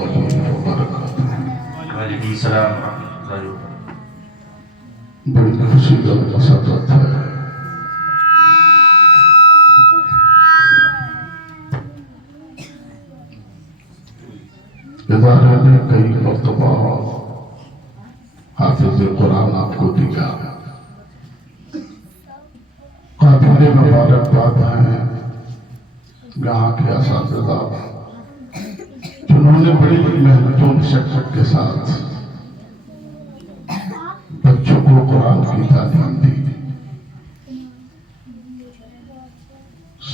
علیہ وبرکاتہ۔ وعلیکم السلام ورحمۃ اللہ وبرکاتہ۔ بڑی خوشی کا مسرت ہے ادارے نے کئی مرتبہ حافظ قرآن آپ کو دیا، قابل مبارکباد ہیں یہاں کے اساتذہ جنہوں نے بڑی محنت و مشقت کے ساتھ بچوں کو قرآن کی تعلیم دی۔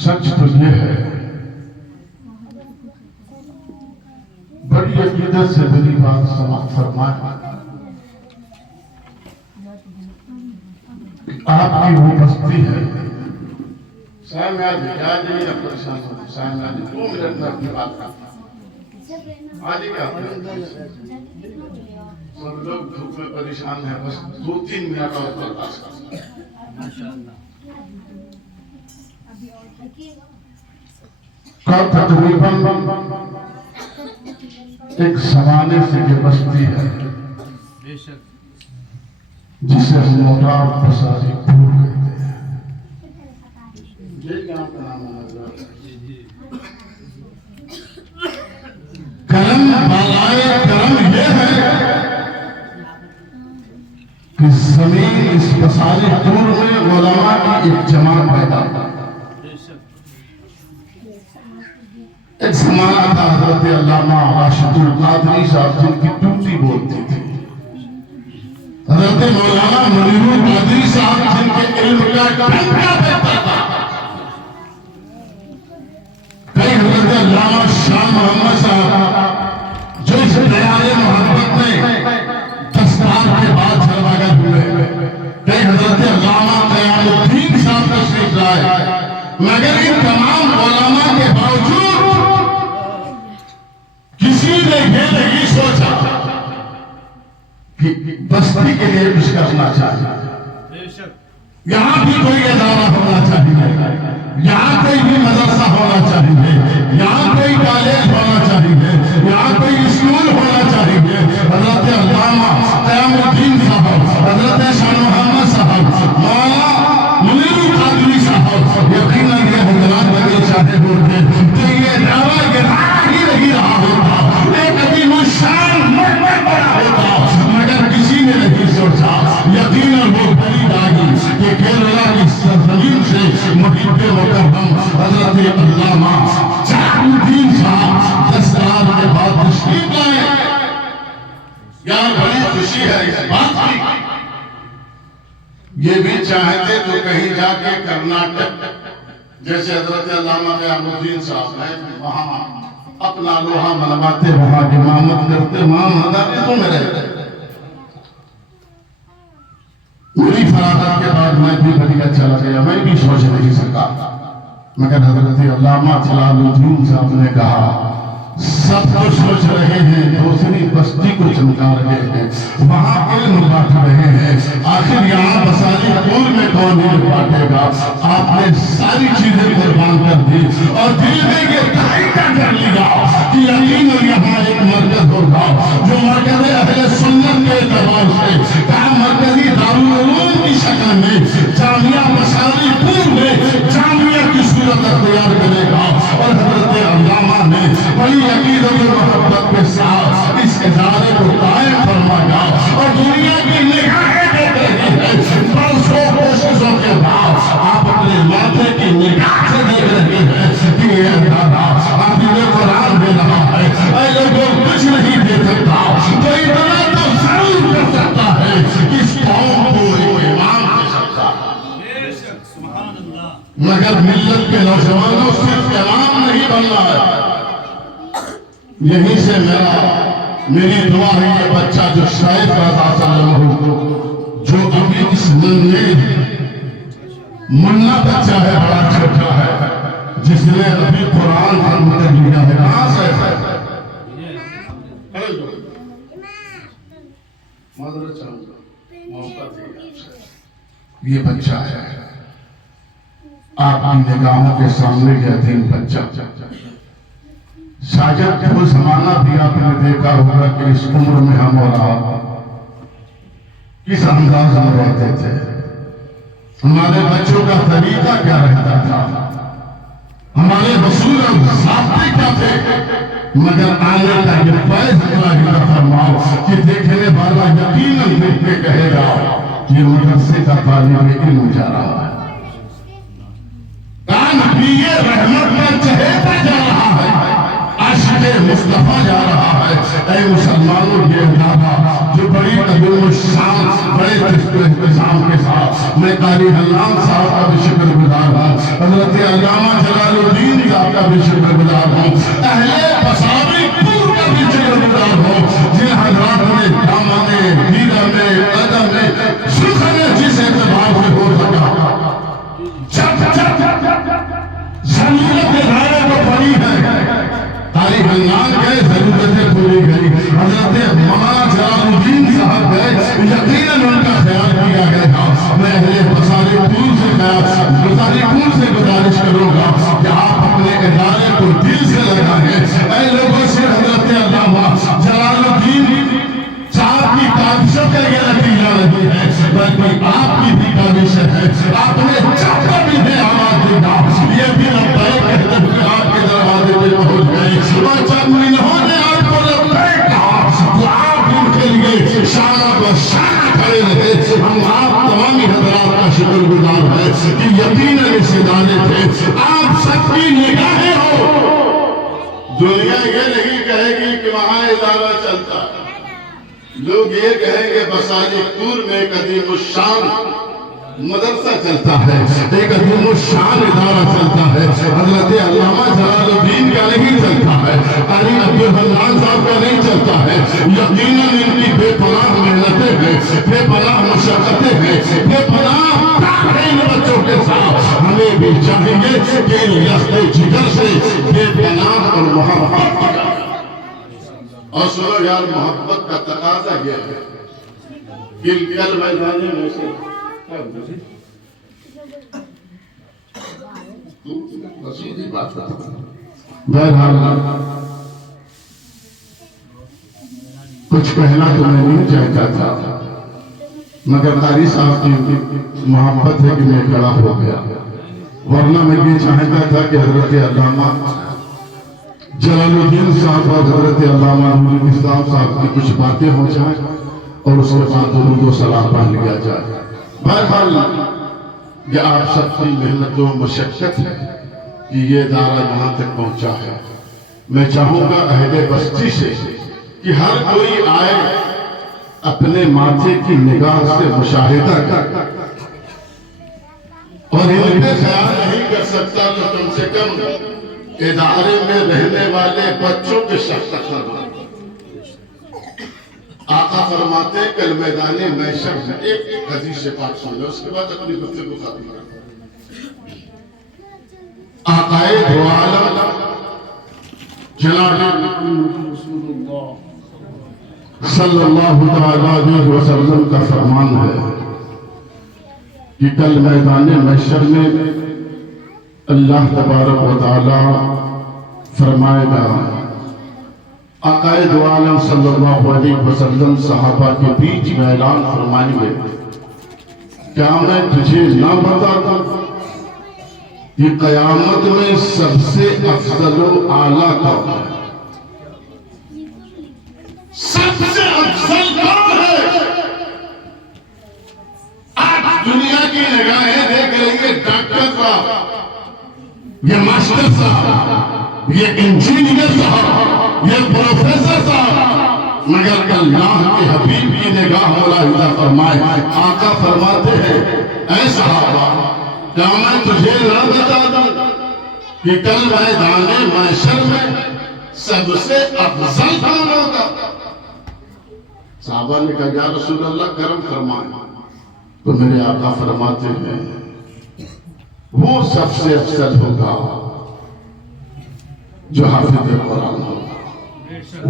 سچ تو یہ ہے، بڑی عقیدت سے میری بات سماعت فرمائیں کہ آپ کی وہ بستی ہے۔ سائن میں آج آج نہیں اب پریشان ہوتی، سائن میں آج 2 منٹ میں اپنی بات کرتا ہوں۔ آج کیا سب لوگ دھوپ میں پریشان ہیں، بس 2-3 منٹ اور برداشت کرتے ہیں۔ تقریباً ایک زمانے سے یہ بستی ہے جسے موٹار بساری پور کہتے ہیں۔ یہ گاؤں کا نام ہے کرم بالائے کرم یہ ہے کہ زمین اس بساری پور میں علماء کی ایک جماعت پیدا ہوئی۔ ایک زمانہ تھا حضرت علامہ راشد القادری صاحب جن کی ٹوٹی بولتی تھی، حضرت مولانا منیر القادری صاحب جن کے علم کا ڈنکا دیتا تھا، کئی حضرت علامہ شاہ محمد صاحب جو اس دیار محبت میں دستار کے بعد جلوگر ہوئے، کئی حضرت علامہ قیام الدین صاحب تشریف لائے، مگر ان تمام علماء کے باوجود کسی نے یہ نہیں سوچا کہ بستی کے لیے کچھ کرنا چاہیے، یہاں بھی کوئی ادارہ ہونا چاہیے، یہاں کوئی بھی مدرسہ ہونا چاہیے، یہاں کوئی کالج ہونا چاہیے، یہاں کوئی اسکول ہونا چاہیے۔ حضرت علامہ قیام الدین صاحب، حضرت شاہ محمد صاحب، مولانا منیر القادری صاحب، یقیناً یہ حضرات لگے چاہے ہوتے تو یہ دعویٰ یہ ہی نہیں رہا ہوتا، ایک عظیم الشان محمد بڑا ہوتا، مگر کسی نے نہیں سوچا۔ یقیناً وہ بڑی آئی کہ کیرلا کی سرزمین سے محب مکرم حضرت علامہ جلال الدین صاحب دستار کے بعد تشریف لائے۔ یہاں بڑی خوشی ہے اس بات کی، یہ بھی چاہتے تو کہیں جا کے کرناٹک جیسے حضرت علامہ قیام الدین صاحب ہیں وہاں اپنا لوہا منواتے، وہاں امامت کرتے، وہاں مدارس میں رہتے۔ میری فراغت کے بعد میں بھی بڑی چلا گیا، میں بھی سوچ نہیں سکا، مگر حضرت علامہ جلال الدین صاحب نے کہا سب تو سوچ رہے ہیں دوسری بستی کو چمکا رہے ہیں، وہاں علم بانٹ رہے ہیں، آخر یہاں بساری پور میں کون علم بانٹے گا؟ آپ نے ساری چیزیں قربان کر دی اور دل میں یہ تحقیق کر لیا کہ یقیناً یہاں ایک مرکز ہوگا جو مرکز اہل سنت کے اعتبار سے کہا مرکزی دارالعلوم کی شکل میں جامعہ بساری پور میں جامعہ کی صورت اختیار کرے گا۔ اور حضرت علامہ نے بڑی عقیدت و محبت کے ساتھ اس ادارے کو قائم فرمایا اور دنیا کی نگاہیں دیکھ رہی ہے، برسوں کوششوں کے بعد آپ اپنے ماتھے کی نگاہ سے دیکھ رہے ہیں کہ یہ ادارہ حافظ قرآن دے رہا ہے۔ اے لوگوں کچھ نہیں دے سکتا تو اتنا تو ضرور کر سکتا ہے کہ اس قوم کو ایک امام دے سکتا ہے، مگر ملت کے نوجوانوں صرف امام نہیں بننا ہے۔ یہیں سے میری دعا ہے یہ بچہ جو شاید رضا صلی اللہ علیہ وسلم جو ابھی اس منا بچہ ہے، بڑا چھوٹا ہے، جس نے ابھی قرآن ختم کر لیا ہے، کہاں سے ہے؟ یہ بچہ ہے آپ کی نگاہوں کے سامنے یہ یتیم بچہ شاید وہ زمانہ بھی آپ نے دیکھا ہوگا کہ اس عمر میں ہم اور آپ کس انداز میں رہتے تھے، ہمارے بچوں کا طریقہ کیا رہتا تھا، ہمارے رسول اور ضابطے کیا تھے، مگر آنے کا یہ فیض اللہ کا فرماؤ کہ دیکھنے والا یقیناً دیکھ کے کہے گا یہ مدرسے کا طالب علم جا رہا ہے، کان پیے رحمت پر چہیتا جا رہا ہے، عاشق مصطفیٰ جا رہا ہے۔ اے مسلمانوں، یہ اندازہ جو بڑی عظیم الشان بڑے انتظام کے ساتھ میں قاری حلام صاحب کا بھی شکر گزار ہوں، حضرت علامہ جلال الدین صاحب کا بھی شکر گزار ہوں، اہل بصاری پور کا بھی شکر گزار ہوں، جن حضرات نے دامن دیدہ میں قدم میں سخن جس اعتبار سے ہو سکا ضرورت ادارے کو پڑی ہے، قاری حلام گئے ضرورتیں پوری گئی، حضرت مولانا جلال الدین صاحب گئے، یقیناً ان کا خیال کیا گیا۔ میں اہل بصاری پور سے گزارش کروں گا کہ آپ اپنے ادارے کو دل سے لگائیں۔ اے لوگوں سے حضرت علامہ جلال الدین صاحب کی کاوشوں کا یہ نتیجہ نہیں ہے بلکہ آپ کی بھی کاوش ہے، آپ نے چاہتا بھی ہے آواز دینا، یہ بھی لبیک کہتے ہوئے آپ کے دروازے پہ پہنچ گئے، اور جب انہوں نے آپ کو لبیک کہا تو آپ ان کے لیے شانہ و شانہ کھڑے رہے۔ ہم آپ تمامی حضرات کا شکر گزار ہیں کہ یقیناً اس ادارے تھے، آپ سب کی نگاہیں ہو۔ دنیا یہ نہیں کہے گی کہ وہاں ادارہ چلتا ہے، لوگ یہ کہیں گے بصاری پور میں ایک عظیم الشان مدرسہ چلتا ہے، ایک عظیم الشان ادارہ چلتا ہے، حضرت علامہ جلال الدین کا نہیں چلتا ہے، قاری عبدالحنان صاحب کا نہیں چلتا ہے۔ یقیناً ان کی بے پناہ محنتیں ہیں، بے پناہ مشقتیں ہیں، بے پناہ پیار ہے ان بچوں کے ساتھ۔ ہمیں بھی چاہیے کہ ان یخت جگر سے بے پناہ اور محبت کی جائے۔ اور سنو یار، محبت کا تقاضا یہ ہے کہ کل میدانے میں سے بہرحال کچھ کہنا تو میں نہیں چاہتا تھا، مگر قاری صاحب کی محبت ہے کہ میں کھڑا ہو گیا، ورنہ میں یہ چاہتا تھا کہ حضرت علامہ جلال الدین صاحب اور حضرت علامہ نور الاسلام صاحب کی کچھ باتیں ہو جائیں اور اس کے بعد درود و سلام پڑھ لیا جائے۔ بہرحال یہ آپ سب کی محنت و مشقت ہے کہ یہ ادارہ یہاں تک پہنچا ہے۔ میں چاہوں گا اہل بستی سے کہ ہر کوئی آئے اپنے ماتھے کی نگاہ سے مشاہدہ کر، اور ان پہ خیال نہیں کر سکتا تو کم سے کم ادارے میں رہنے والے بچوں کے شخص نہ۔ آقا فرماتے ہیں کل میدان محشر میں ایک حدیث پاک سن لو، اس کے بعد اپنی گفتگو ختم کریں۔ آقائے دو عالم جناب رسول اللہ صلی اللہ علیہ وسلم کا فرمان ہے کہ کل میدان محشر میں اللہ تبارک و تعالی فرمائے گا، آقائے دو عالم صلی اللہ علیہ وسلم صحابہ کے بیچ میں اعلان فرمائیں گے، کیا میں تجھے نہ بتاتا کہ قیامت میں سب سے افضل و اعلیٰ کون ہے؟ سب سے افضل کون ہے؟ آج دنیا کی نگاہیں دیکھ رہی ہے ڈاکٹر صاحب، یہ ماسٹر صاحب، یہ انجینئر صاحب، یہ پروفیسر صاحب، مگر اللہ کے حبیب کی نگاہ ملاحظہ فرمائے۔ آقا فرماتے ہیں اے صحابہ، کیا میں تجھے نہ بتا دوں کہ کل میدان محشر میں سب سے افضل کون ہوگا؟ صحابہ نے کہا یا رسول اللہ کرم فرمائے، تو میرے آقا فرماتے ہیں وہ سب سے افضل ہوگا جو حافظ قرآن ہوگا،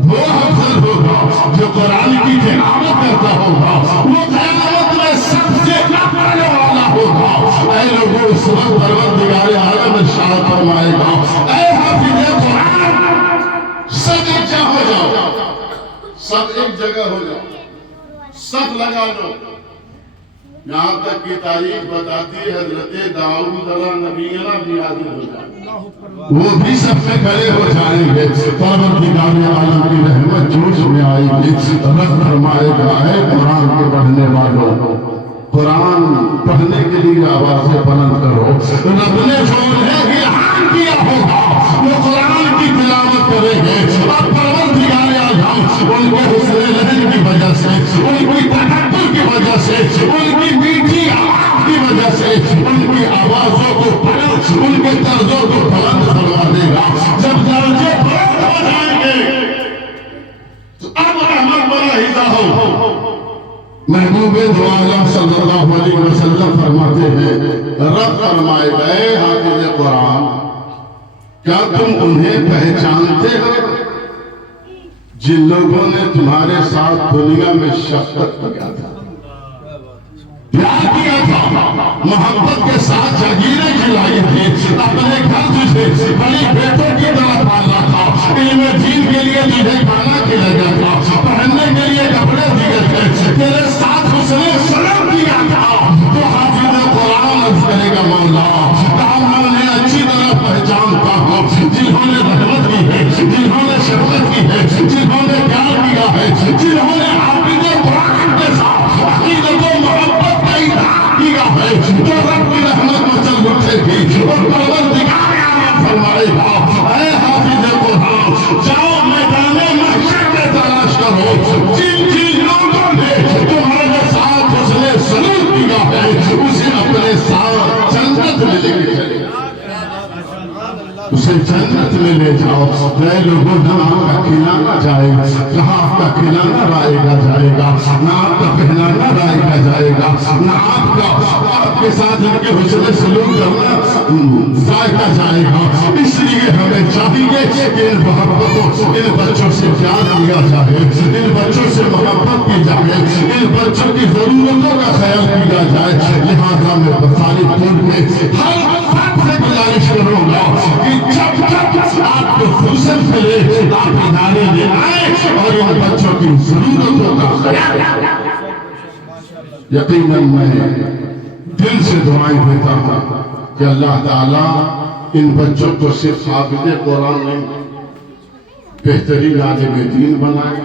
وہ افضل ہوگا جو قرآن کی تلاوت کرتا ہوگا، وہ قیامت میں سب سے پڑھنے والا ہوگا۔ اے لوگوں، اس وقت پروردگار عالم ارشاد فرمائے گا، اے حافظ قرآن، سب ایک جگہ ہو جاؤ، سب لگا لو۔ یہاں تک کی تاریخ بتاتی ہے حضرت داؤد علیہ نبینا بھی حاضر ہو جائے، وہ بھی سب سے کھڑے ہو جائیں گے۔ پروردگار عالم کی رحمت جوش میں آئے گی۔ رب فرمائے گا اے قرآن کے پڑھنے والوں، قرآن پڑھنے کے لیے آوازیں بلند کرو۔ رب نے جو انہیں الہام کیا ہوگا وہ قرآن کی تلاوت کریں گے، اور پروردگار عالم ان کے حسن لہن کی وجہ سے، ان کی تکبر کی وجہ سے، ان کی میٹھی آواز کی وجہ سے، ان کی آوازوں کو بلند، ان کے طرزوں کو بلند فرما دے گا۔ جب درجے بلند ہو جائیں گے تو اب رحمت براہیدہ ہو۔ محبوب دو عالم صلی اللہ علیہ وسلم فرماتے ہیں، رب فرمائے گئے حافظ قرآن، کیا تم انہیں پہچانتے ہو جن لوگوں نے تمہارے ساتھ دنیا میں شفقت کیا تھا، پیار کیا تھا، محبت کے ساتھ جاگیریں کھلائی تھی، اپنے گھر سے بڑی بیٹوں کی طرح پالا تھا، علم دین کے لیے تجھے کھانا کھلایا تھا، پہننے کے لیے کپڑے دیے تھے، تیرے ساتھ حسن سلام کیا تھا، تو حافظ قرآن عرض کرے گا مولا میں انہیں اچھی طرح پہچانتا ہوں جنہوں نے رحمت کی ہے، جنہوں نے شفقت کی ہے، جنہوں نے پیار کیا ہے، جنہوں نے حافظ قرآن کے ساتھ عقیدت و محبت کا اظہار کیا ہے، تو رب کی رحمت مچل اٹھے گی اور پروردگار عالم فرمائے گا اے حافظ قرآن جاؤ میدان محشر میں تلاش کرو جن جن لوگوں نے تمہارے ساتھ حسن سلوک کیا ہے اسے اپنے ساتھ جنت میں لے کے چلے، اسے جنت میں لے جاؤ۔ اے لوگوں نہ آپ کا کھلانا جائے گا، نہ آپ کا کھلانا رائے گا جائے گا، نہ آپ کا پہنانا رائے گا جائے گا، نہ آپ کا آپ کے ساتھ ان کے حسن سلوک کرنا ذائقہ جائے گا۔ اس لیے ہمیں چاہیے کہ ان محبتوں، ان بچوں سے پیار کیا جائے، ان بچوں سے محبت کی جائے، ان بچوں کی ضرورتوں کا خیال کیا جائے۔ لہٰذا میں بساری پور میں ہر فرد سے گزارش کروں گا کہ جب جب آپ کو فرصت ملے آپ ادارے میں آئے اور ان بچوں کی ضرورتوں کا خیال۔ یقیناً میں دل سے دعائیں دیتا ہوں کہ اللہ تعالیٰ ان بچوں کو صرف حافظ قرآن نہیں بہترین عالم دین بنائے،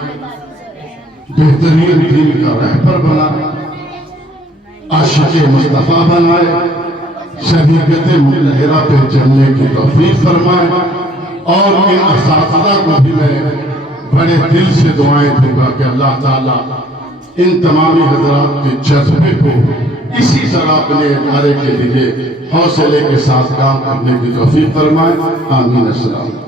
بہترین دین کا رہبر بنائے، عاشق مصطفیٰ بنائے، شریعت مطہرہ پہ چلنے کی توفیق فرمائے۔ اور ان اساتذہ کو بھی میں بڑے دل سے دعائیں دوں گا کہ اللہ تعالیٰ ان تمامی حضرات کے جذبے کو اسی طرح اپنے ادارے کے لیے حوصلے کے ساتھ کام کرنے کی توفیق فرمائے۔ آمین۔ السلام۔